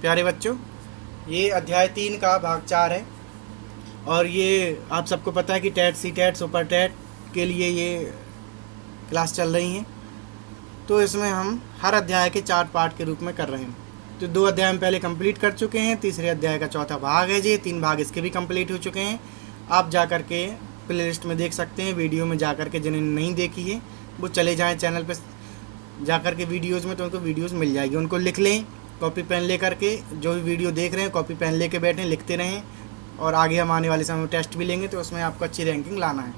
प्यारे बच्चों, ये अध्याय 3 का भाग 4 है। और ये आप सबको पता है कि TET, C TET, super TET के लिए ये क्लास चल रही हैं। तो इसमें हम हर अध्याय के 4 पार्ट के रूप में कर रहे हैं। तो 2 अध्याय हम पहले कंप्लीट कर चुके हैं, तीसरे अध्याय का चौथा भाग है जी, 3 भाग इसके भी कंप्लीट हो चुके हैं। आप जा कर के प्ले लिस्ट में देख सकते हैं, वीडियो में जा कर के जिन्हें नहीं देखी है वो चले जाएँ चैनल पर जा कर के वीडियोज़ में, तो उनको वीडियोज़ मिल जाएगी। उनको लिख लें कॉपी पेन ले करके, जो भी वीडियो देख रहे हैं कॉपी पेन लेके बैठें, लिखते रहें। और आगे हम आने वाले समय में टेस्ट भी लेंगे, तो उसमें आपको अच्छी रैंकिंग लाना है।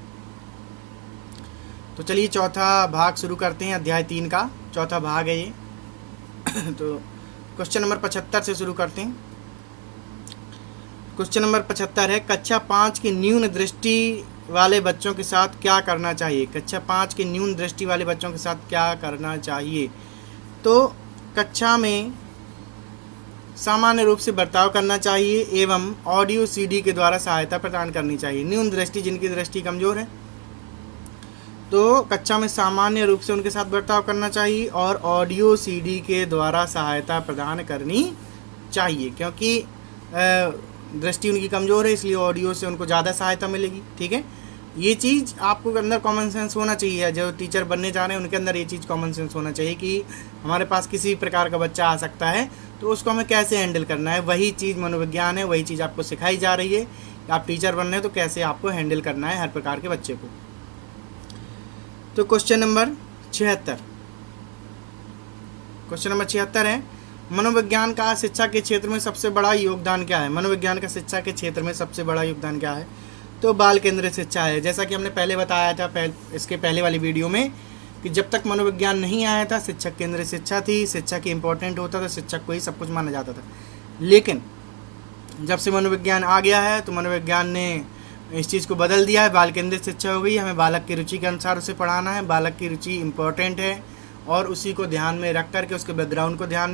तो चलिए चौथा भाग शुरू करते हैं। अध्याय 3 का चौथा भाग है ये। तो क्वेश्चन नंबर 75 से शुरू करते हैं। क्वेश्चन नंबर 75 है, कक्षा 5 की न्यून दृष्टि वाले बच्चों के साथ क्या करना चाहिए। कक्षा 5 के न्यून दृष्टि वाले बच्चों के साथ क्या करना चाहिए। तो कक्षा में सामान्य रूप से बर्ताव करना चाहिए एवं ऑडियो सीडी के द्वारा सहायता प्रदान करनी चाहिए। न्यून दृष्टि, जिनकी दृष्टि कमज़ोर है, तो कक्षा में सामान्य रूप से उनके साथ बर्ताव करना चाहिए और ऑडियो सीडी के द्वारा सहायता प्रदान करनी चाहिए, क्योंकि दृष्टि उनकी कमज़ोर है, इसलिए ऑडियो से उनको ज़्यादा सहायता मिलेगी। ठीक है, ये चीज़ आपको अंदर कॉमन सेंस होना चाहिए। जो टीचर बनने जा रहे हैं उनके अंदर ये चीज़ कॉमन सेंस होना चाहिए कि हमारे पास किसी प्रकार का बच्चा आ सकता है, तो उसको हमें कैसे हैंडल करना है। वही चीज़ मनोविज्ञान है, वही चीज़ आपको सिखाई जा रही है। आप टीचर बन रहे हैं तो कैसे आपको हैंडल करना है हर प्रकार के बच्चे को। तो क्वेश्चन नंबर 76, क्वेश्चन नंबर 76 है, मनोविज्ञान का शिक्षा के क्षेत्र में सबसे बड़ा योगदान क्या है। मनोविज्ञान का शिक्षा के क्षेत्र में सबसे बड़ा योगदान क्या है। तो बाल केंद्रित शिक्षा है। जैसा कि हमने पहले बताया था इसके पहले वाली वीडियो में कि जब तक मनोविज्ञान नहीं आया था शिक्षक केंद्रित शिक्षा थी, शिक्षा की इम्पोर्टेंट होता था, शिक्षक को ही सब कुछ माना जाता था। लेकिन जब से मनोविज्ञान आ गया है तो मनोविज्ञान ने इस चीज़ को बदल दिया है, बाल केंद्रित शिक्षा हो गई। हमें बालक की रुचि के अनुसार उसे पढ़ाना है, बालक की रुचि इम्पोर्टेंट है और उसी को ध्यान में रख करके, उसके बैकग्राउंड को ध्यान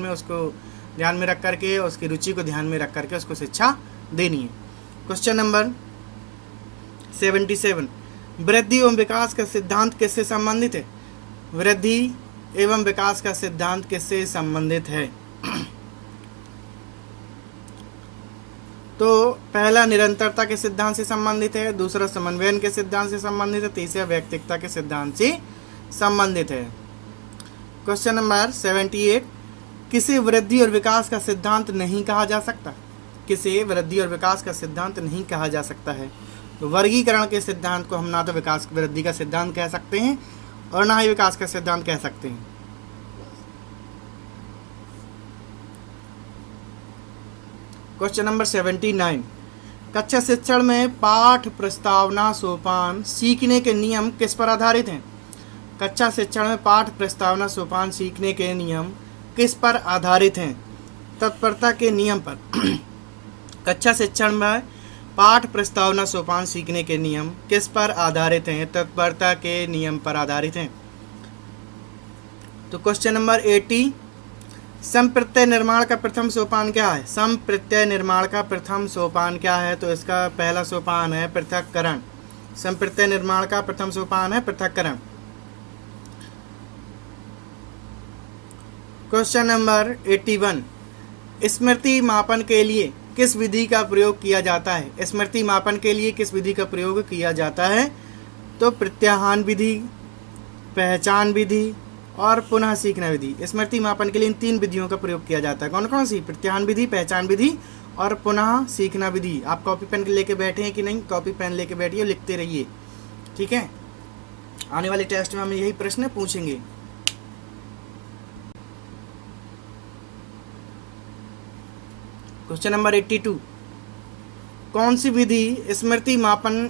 में रख करके, उसकी रुचि को ध्यान में रख करके उसको शिक्षा देनी है। क्वेश्चन नंबर 77, वृद्धि एवं विकास का सिद्धांत किससे संबंधित है। वृद्धि एवं विकास का सिद्धांत किससे संबंधित है। तो पहला निरंतरता के सिद्धांत से संबंधित है, दूसरा समन्वयन के सिद्धांत से संबंधित है, तीसरा वैयक्तिकता के सिद्धांत से संबंधित है। क्वेश्चन नंबर 78, किसे वृद्धि और विकास का सिद्धांत नहीं कहा जा सकता। किसे वृद्धि और विकास का सिद्धांत नहीं कहा जा सकता है। तो वर्गीकरण के सिद्धांत को हम ना तो विकास वृद्धि का सिद्धांत कह सकते हैं और ना ही विकास का सिद्धांत कह सकते हैं। क्वेश्चन नंबर 79, कक्षा शिक्षण में पाठ प्रस्तावना सोपान सीखने के नियम किस पर आधारित हैं। कक्षा शिक्षण में पाठ प्रस्तावना सोपान सीखने के नियम किस पर आधारित हैं। तत्परता के नियम पर। कक्षा शिक्षण में पाठ प्रस्तावना सोपान सीखने के नियम किस पर आधारित हैं। तत्परता के नियम पर आधारित हैं। तो क्वेश्चन नंबर 80, संप्रत्यय निर्माण का प्रथम सोपान क्या है। संप्रत्यय निर्माण का प्रथम सोपान क्या है। तो इसका पहला सोपान है पृथक्करण। संप्रत्यय निर्माण का प्रथम सोपान है पृथक्करण। क्वेश्चन नंबर 81, स्मृति मापन के लिए किस विधि का प्रयोग किया जाता है। स्मृति मापन के लिए किस विधि का प्रयोग किया जाता है। तो प्रत्याहान विधि, पहचान विधि और पुनः सीखना विधि। स्मृति मापन के लिए इन 3 विधियों का प्रयोग किया जाता है। कौन कौन सी। प्रत्याहान विधि, पहचान विधि और पुनः सीखना विधि। आप कॉपी पेन लेके बैठे हैं कि नहीं। कॉपी पेन लेके बैठिए, लिखते रहिए। ठीक है, आने वाले टेस्ट में हम यही प्रश्न पूछेंगे। क्वेश्चन नंबर 82, कौन सी विधि स्मृति मापन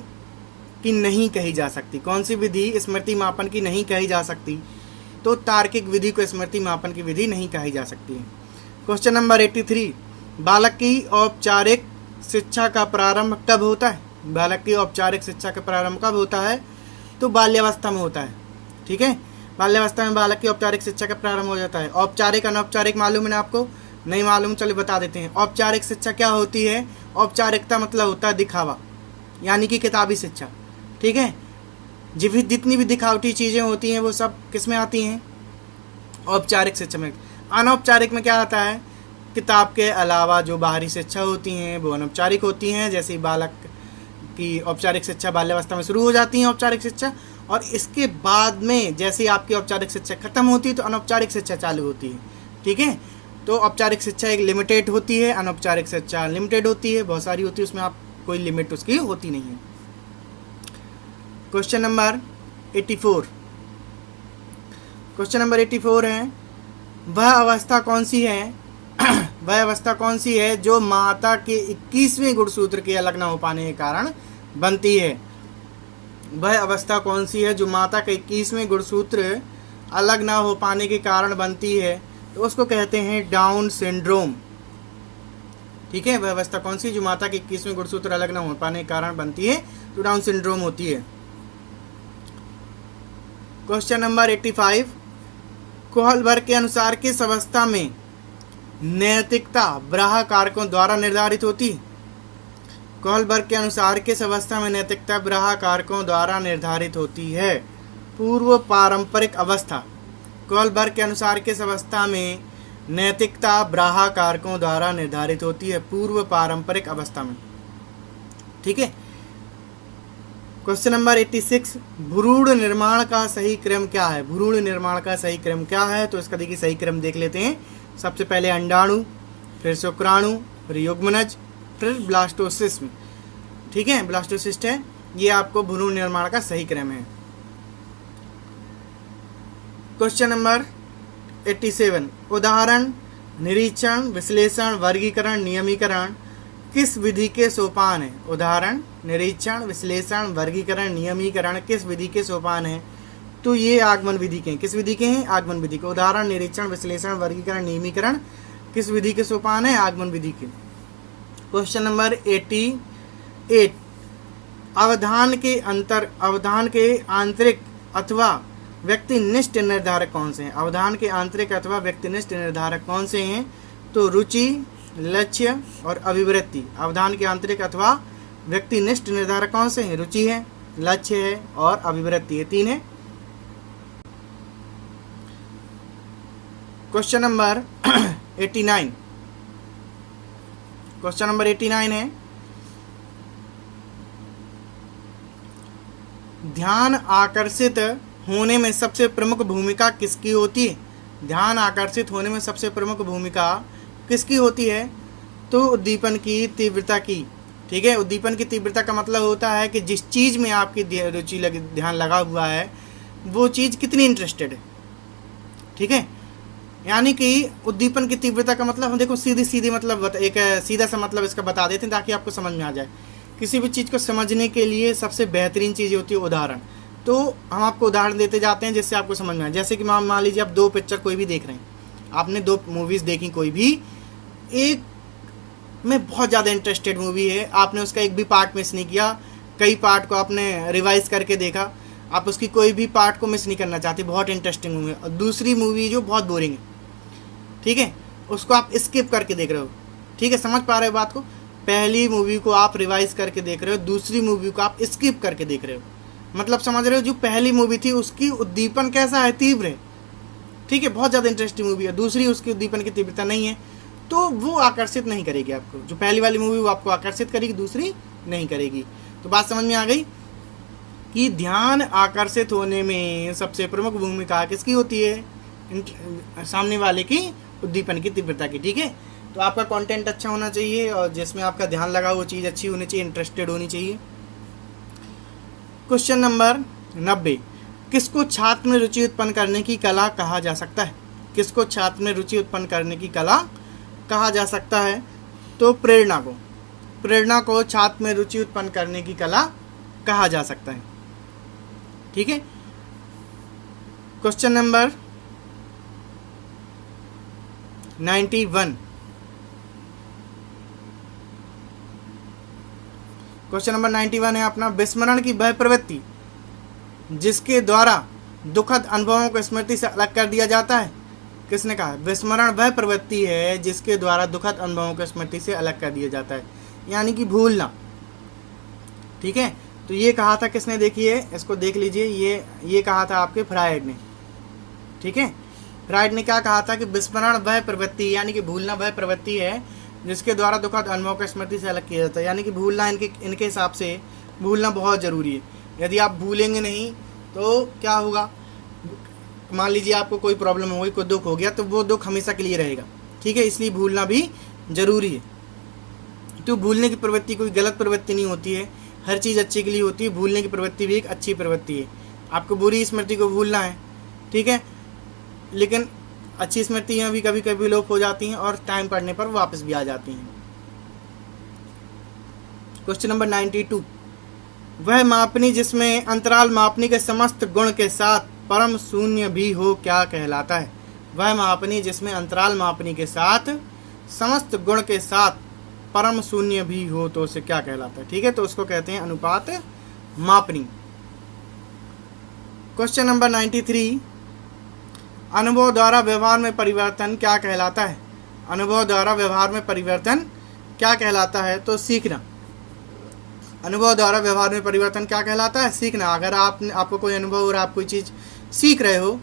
की नहीं कही जा सकती। कौन सी विधि स्मृति मापन की नहीं कही जा सकती। तो तार्किक विधि को स्मृति मापन की विधि नहीं कही जा सकती है। क्वेश्चन नंबर 83, बालक की औपचारिक शिक्षा का प्रारंभ कब होता है। बालक की औपचारिक शिक्षा का प्रारंभ कब होता है। तो बाल्यावस्था में होता है। ठीक है, बाल्यावस्था में बालक की औपचारिक शिक्षा का प्रारंभ हो जाता है। औपचारिक अनौपचारिक मालूम है आपको। नहीं मालूम, चलिए बता देते हैं। औपचारिक शिक्षा क्या होती है। औपचारिकता मतलब होता है दिखावा, यानी कि किताबी शिक्षा। ठीक है, जितनी भी दिखावटी चीज़ें होती हैं वो सब किस में आती हैं। औपचारिक शिक्षा में। अनौपचारिक में क्या आता है किताब के अलावा जो बाहरी शिक्षा होती हैं वो अनौपचारिक होती हैं, जैसे बालक की औपचारिक शिक्षा बाल्यावस्था में शुरू हो जाती है औपचारिक शिक्षा, और इसके बाद में जैसे आपकी औपचारिक शिक्षा खत्म होती है तो अनौपचारिक शिक्षा चालू होती है। ठीक है, तो औपचारिक शिक्षा एक लिमिटेड होती है, अनौपचारिक शिक्षा लिमिटेड होती है, बहुत सारी होती है, उसमें आप कोई लिमिट उसकी होती नहीं है। क्वेश्चन नंबर 84, क्वेश्चन नंबर 84 है, वह अवस्था कौन सी है वह अवस्था कौन सी है जो माता के 21वें गुणसूत्र के अलग न हो पाने के कारण बनती है। वह अवस्था कौन सी है जो माता के 21वें गुणसूत्र अलग ना हो पाने के कारण बनती है, तो उसको कहते हैं डाउन सिंड्रोम। ठीक है, वह अवस्था कौन सी जो माता के 21वें गुणसूत्र अलग ना हो पाने के कारण बनती है, तो डाउन सिंड्रोम होती है। क्वेश्चन नंबर 85, कोहलबर्ग के अनुसार किस अवस्था में नैतिकता ब्राह कारकों द्वारा निर्धारित होती है। कोहलबर्ग के अनुसार किस अवस्था में नैतिकता ब्राह कारकों द्वारा निर्धारित होती है। पूर्व पारंपरिक अवस्था। कोहलबर्ग के अनुसार किस अवस्था में नैतिकता ब्राह कारकों द्वारा निर्धारित होती है। पूर्व पारंपरिक अवस्था में। ठीक है, क्वेश्चन नंबर 86, भ्रूण निर्माण का सही क्रम क्या है। भ्रूण निर्माण का सही क्रम क्या है, तो इसका देखिए सही क्रम देख लेते हैं। सबसे पहले अंडाणु, फिर शुक्राणु, फिर युग्मनज, फिर ब्लास्टोसिस्ट। ठीक है, ब्लास्टोसिस्ट है, ये आपको भ्रूण निर्माण का सही क्रम है। क्वेश्चन नंबर 87, उदाहरण, निरीक्षण, विश्लेषण, वर्गीकरण, नियमीकरण किस विधि के सोपान है। उदाहरण, निरीक्षण, विश्लेषण, वर्गीकरण, नियमीकरण किस विधि के सोपान है, तो ये आगमन विधि के हैं। किस विधि के हैं, आगमन विधि के। उदाहरण, निरीक्षण, विश्लेषण, वर्गीकरण, नियमीकरण किस विधि के सोपान है, आगमन विधि के। क्वेश्चन नंबर 88, अवधान के आंतरिक अथवा व्यक्तिनिष्ठ निर्धारक कौन से हैं। अवधान के आंतरिक अथवा व्यक्तिनिष्ठ निर्धारक कौन से हैं, तो रुचि, लक्ष्य और अभिवृत्ति। अवधान के आंतरिक अथवा व्यक्तिनिष्ठ निर्धारक कौन से हैं, रुचि है, लक्ष्य है और अभिवृत्ति है, 3 है। क्वेश्चन नंबर 89, क्वेश्चन नंबर 89 है, ध्यान आकर्षित होने में सबसे प्रमुख भूमिका किसकी होती है। ध्यान आकर्षित होने में सबसे प्रमुख भूमिका किसकी होती है, तो उद्दीपन की तीव्रता की। ठीक है, उद्दीपन की तीव्रता का मतलब होता है कि जिस चीज़ में आपकी रुचि ध्यान लगा हुआ है वो चीज़ कितनी इंटरेस्टेड है। ठीक है, यानी कि उद्दीपन की तीव्रता का मतलब हम देखो सीधी मतलब एक सीधा सा मतलब इसका बता देते हैं ताकि आपको समझ में आ जाए। किसी भी चीज़ को समझने के लिए सबसे बेहतरीन चीज़ होती है उदाहरण। तो हम आपको उदाहरण देते जाते हैं जिससे आपको समझ में आए। जैसे कि मान लीजिए आप 2 पिक्चर कोई भी देख रहे हैं, आपने 2 मूवीज़ देखी, कोई भी एक में बहुत ज़्यादा इंटरेस्टेड मूवी है, आपने उसका एक भी पार्ट मिस नहीं किया, कई पार्ट को आपने रिवाइज करके देखा, आप उसकी कोई भी पार्ट को मिस नहीं करना चाहते, बहुत इंटरेस्टिंग मूवी है। और दूसरी मूवी जो बहुत बोरिंग है, ठीक है, उसको आप स्किप करके देख रहे हो। ठीक है, समझ पा रहे हो बात को। पहली मूवी को आप रिवाइज करके देख रहे हो, दूसरी मूवी को आप स्किप करके देख रहे हो, मतलब समझ रहे हो। जो पहली मूवी थी उसकी उद्दीपन कैसा है, तीव्र है। ठीक है, बहुत ज़्यादा इंटरेस्टिंग मूवी है। दूसरी उसकी उद्दीपन की तीव्रता नहीं है, तो वो आकर्षित नहीं करेगी आपको। जो पहली वाली मूवी वो आपको आकर्षित करेगी, दूसरी नहीं करेगी। तो बात समझ में आ गई कि ध्यान आकर्षित होने में सबसे प्रमुख भूमिका किसकी होती है, सामने वाले की उद्दीपन की तीव्रता की। ठीक है, तो आपका कंटेंट अच्छा होना चाहिए और जिसमें आपका ध्यान लगा वो चीज़ अच्छी होनी चाहिए, इंटरेस्टेड होनी चाहिए। क्वेश्चन नंबर 90, किसको छात्र में रुचि उत्पन्न करने की कला कहा जा सकता है। किसको छात्र में रुचि उत्पन्न करने की कला कहा जा सकता है, तो प्रेरणा को छात्र में रुचि उत्पन्न करने की कला कहा जा सकता है। ठीक है, क्वेश्चन नंबर 91, क्वेश्चन नंबर 91 है अपना, विस्मरण की वह प्रवृत्ति जिसके द्वारा दुखद अनुभवों को स्मृति से अलग कर दिया जाता है। किसने कहा, विस्मरण वह प्रवृत्ति है जिसके द्वारा दुखद अनुभवों को स्मृति से अलग कर दिया जाता है, यानी कि भूलना। ठीक है, तो ये कहा था किसने, देखिए इसको देख लीजिए, ये कहा था आपके फ्रायड ने। ठीक है, फ्राइड ने क्या कहा था कि विस्मरण वह प्रवृत्ति, यानी कि भूलना वह प्रवृत्ति है जिसके द्वारा दुखद अनुभव को स्मृति से अलग किया जाता है। यानी कि भूलना इनके हिसाब से भूलना बहुत ज़रूरी है। यदि आप भूलेंगे नहीं तो क्या होगा, मान लीजिए आपको कोई प्रॉब्लम हो गई, कोई दुख हो गया, तो वो दुख हमेशा के लिए रहेगा। ठीक है, इसलिए भूलना भी ज़रूरी है। तो भूलने की प्रवृत्ति कोई गलत प्रवृत्ति नहीं होती है, हर चीज़ अच्छे के लिए होती है। भूलने की प्रवृत्ति भी एक अच्छी प्रवृत्ति है। आपको बुरी स्मृति को भूलना है, ठीक है, लेकिन अच्छी स्मृतियाँ भी कभी कभी लोप हो जाती हैं और टाइम पड़ने पर वापस भी आ जाती हैं। क्वेश्चन नंबर 92, वह मापनी जिसमें अंतराल मापनी के समस्त गुण के साथ परम शून्य भी हो क्या कहलाता है? वह मापनी जिसमें अंतराल मापनी के साथ समस्त गुण के साथ परम शून्य भी हो तो उसे क्या कहलाता है? ठीक है, तो उसको कहते हैं अनुपात मापनी। क्वेश्चन नंबर 93, अनुभव द्वारा व्यवहार में परिवर्तन क्या कहलाता है? अनुभव द्वारा व्यवहार में परिवर्तन क्या कहलाता है? तो सीखना। अनुभव द्वारा व्यवहार में परिवर्तन क्या कहलाता है? सीखना। अगर आपको कोई अनुभव और आप कोई चीज़ सीख रहे हो,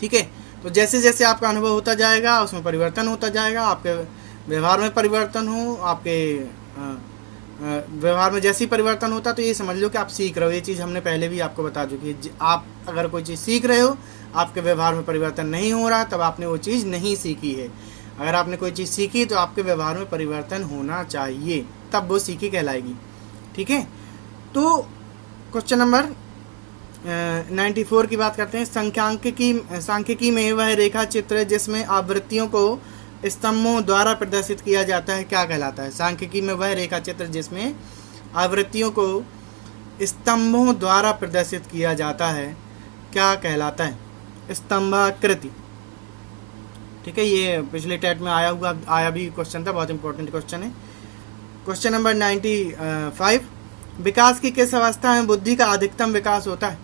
ठीक है, तो जैसे जैसे आपका अनुभव होता जाएगा उसमें परिवर्तन होता जाएगा, आपके व्यवहार में परिवर्तन हो, आपके व्यवहार में जैसे ही परिवर्तन होता तो ये समझ लो कि आप सीख रहे हो। ये चीज़ हमने पहले भी आपको बता चुकी है। आप अगर कोई चीज़ सीख रहे हो, आपके व्यवहार में परिवर्तन नहीं हो रहा, तब आपने वो चीज़ नहीं सीखी है। अगर आपने कोई चीज़ सीखी तो आपके व्यवहार में परिवर्तन होना चाहिए, तब वो सीखी कहलाएगी। ठीक है, तो क्वेश्चन नंबर 94 की बात करते हैं। सांख्यिकी में वह रेखा चित्र जिसमें आवृत्तियों को स्तंभों द्वारा प्रदर्शित किया जाता है क्या कहलाता है? सांख्यिकी में वह रेखा चित्र जिसमें आवृत्तियों को स्तंभों द्वारा प्रदर्शित किया जाता है क्या कहलाता है? स्तंभाकृति। ठीक है, ये पिछले टेट में आया भी क्वेश्चन था, बहुत इंपॉर्टेंट क्वेश्चन है। क्वेश्चन नंबर 95, विकास की किस अवस्था में बुद्धि का अधिकतम विकास होता है?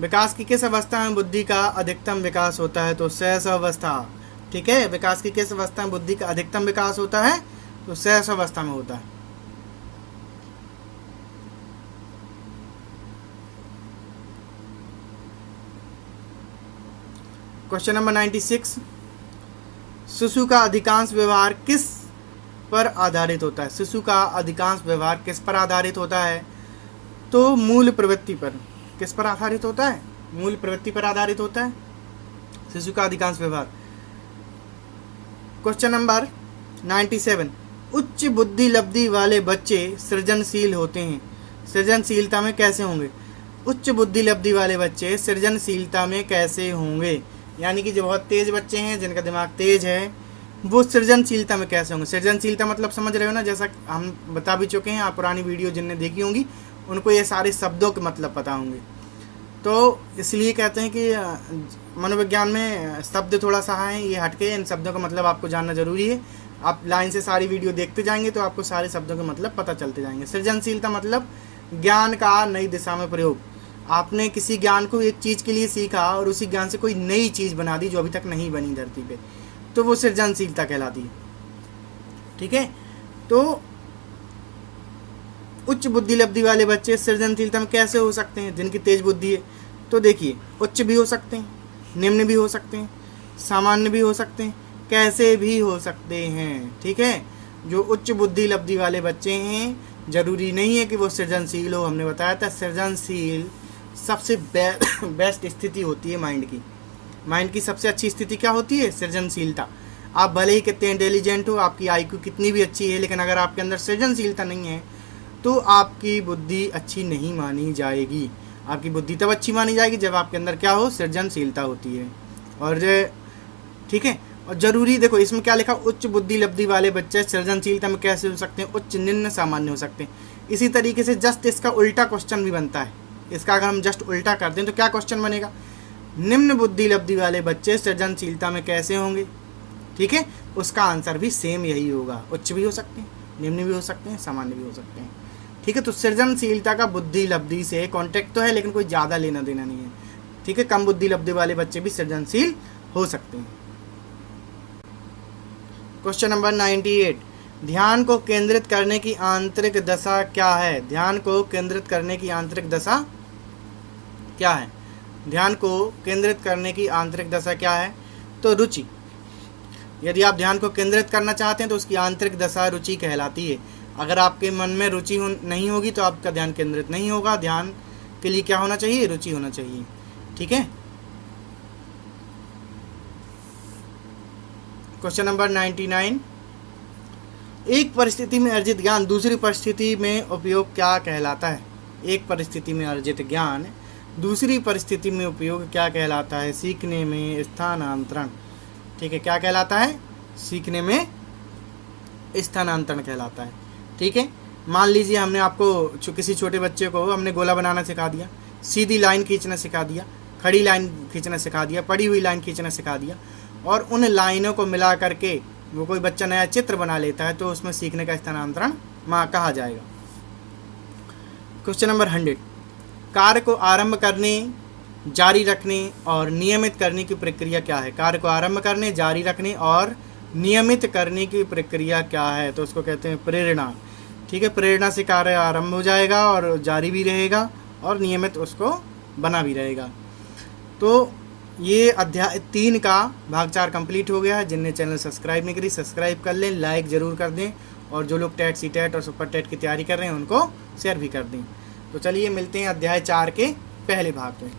विकास की किस अवस्था में बुद्धि का अधिकतम विकास होता है? तो शैशवावस्था। ठीक है, विकास की किस अवस्था में बुद्धि का अधिकतम विकास होता है? तो शैशवावस्था में होता है। क्वेश्चन नंबर 96, शिशु का अधिकांश व्यवहार किस पर आधारित होता है? शिशु का अधिकांश व्यवहार किस पर आधारित होता है? तो मूल प्रवृत्ति पर। किस पर आधारित होता है? मूल प्रवृत्ति पर आधारित होता है शिशु का अधिकांश व्यवहार। क्वेश्चन नंबर 97, उच्च बुद्धि लब्धि वाले बच्चे सृजनशील होते हैं, सृजनशीलता में कैसे होंगे? उच्च बुद्धि लब्धि वाले बच्चे सृजनशीलता में कैसे होंगे? यानी कि जो बहुत तेज बच्चे हैं, जिनका दिमाग तेज है, वो सृजनशीलता में कैसे होंगे? सृजनशीलता मतलब समझ रहे हो ना, जैसा हम बता भी चुके हैं, आप पुरानी वीडियो जिनने देखी होंगी उनको ये सारे शब्दों के मतलब पता होंगे। तो इसलिए कहते हैं कि मनोविज्ञान में शब्द थोड़ा सा है, ये हटके इन शब्दों का मतलब आपको जानना जरूरी है। आप लाइन से सारी वीडियो देखते जाएंगे तो आपको सारे शब्दों के मतलब पता चलते जाएंगे। सृजनशीलता मतलब ज्ञान का नई दिशा में प्रयोग। आपने किसी ज्ञान को एक चीज़ के लिए सीखा और उसी ज्ञान से कोई नई चीज़ बना दी जो अभी तक नहीं बनी धरती पे, तो वो सृजनशीलता कहलाती है। ठीक है, तो उच्च बुद्धि लब्धि वाले बच्चे सृजनशीलता में कैसे हो सकते हैं? जिनकी तेज बुद्धि है, तो देखिए उच्च भी हो सकते हैं, निम्न भी हो सकते हैं, सामान्य भी हो सकते हैं, कैसे भी हो सकते हैं। ठीक है, जो उच्च बुद्धि लब्धि वाले बच्चे हैं जरूरी नहीं है कि वो सृजनशील हो। हमने बताया था सृजनशील सबसे बेस्ट स्थिति होती है माइंड की। माइंड की सबसे अच्छी स्थिति क्या होती है? सृजनशीलता। आप भले ही कितने इंटेलिजेंट हो, आपकी आईक्यू कितनी भी अच्छी है, लेकिन अगर आपके अंदर सृजनशीलता नहीं है तो आपकी बुद्धि अच्छी नहीं मानी जाएगी। आपकी बुद्धि तब अच्छी मानी जाएगी जब आपके अंदर क्या हो? सृजनशीलता होती है। और ठीक है, और जरूरी देखो इसमें क्या लिखा, उच्च बुद्धि लब्धि वाले बच्चे सृजनशीलता में कैसे हो सकते हैं? उच्च निम्न सामान्य हो सकते हैं। इसी तरीके से जस्ट इसका उल्टा क्वेश्चन भी बनता है। इसका अगर हम जस्ट उल्टा कर दें तो क्या क्वेश्चन बनेगा? निम्न बुद्धि लब्धि वाले बच्चे सृजनशीलता में कैसे होंगे? ठीक है, उसका आंसर भी सेम यही होगा। उच्च भी हो सकते हैं, निम्न भी हो सकते हैं, सामान्य भी हो सकते हैं। ठीक है, तो सृजनशीलता का बुद्धि लब्धि से कॉन्टेक्ट तो है, लेकिन कोई ज़्यादा लेना देना नहीं है। ठीक है, कम बुद्धि लब्धि वाले बच्चे भी सृजनशील हो सकते हैं। क्वेश्चन नंबर 98, ध्यान को केंद्रित करने की आंतरिक दशा क्या है? ध्यान को केंद्रित करने की आंतरिक दशा क्या है? ध्यान को केंद्रित करने की आंतरिक दशा क्या है? तो रुचि। यदि आप ध्यान को केंद्रित करना चाहते हैं तो उसकी आंतरिक दशा रुचि कहलाती है। अगर आपके मन में रुचि नहीं होगी तो आपका ध्यान केंद्रित नहीं होगा। ध्यान के लिए क्या होना चाहिए? रुचि होना चाहिए। ठीक है। क्वेश्चन नंबर 99, एक परिस्थिति में अर्जित ज्ञान दूसरी परिस्थिति में उपयोग क्या कहलाता है? एक परिस्थिति में अर्जित ज्ञान दूसरी परिस्थिति में उपयोग क्या कहलाता है? सीखने में स्थानांतरण। ठीक है, क्या कहलाता है? सीखने में स्थानांतरण कहलाता है। ठीक है, मान लीजिए हमने आपको किसी छोटे बच्चे को हमने गोला बनाना सिखा दिया, सीधी लाइन खींचना सिखा दिया, खड़ी लाइन खींचना सिखा दिया, पड़ी हुई लाइन खींचना सिखा दिया, और उन लाइनों को मिला करके वो कोई बच्चा नया चित्र बना लेता है, तो उसमें सीखने का स्थानांतरण कहा जाएगा। क्वेश्चन नंबर 100, कार्य को आरंभ करने, जारी रखने और नियमित करने की प्रक्रिया क्या है? कार्य को आरंभ करने, जारी रखने और नियमित करने की प्रक्रिया क्या है? तो उसको कहते हैं प्रेरणा। ठीक है, प्रेरणा से कार्य आरंभ हो जाएगा और जारी भी रहेगा और नियमित उसको बना भी रहेगा। तो ये अध्याय 3 का भाग 4 कंप्लीट हो गया है। जिनने चैनल सब्सक्राइब नहीं करी सब्सक्राइब कर लें, लाइक ज़रूर कर दें, और जो लोग टेट, सीटेट और सुपर टेट की तैयारी कर रहे हैं उनको शेयर भी कर दें। तो चलिए मिलते हैं अध्याय 4 के पहले भाग में।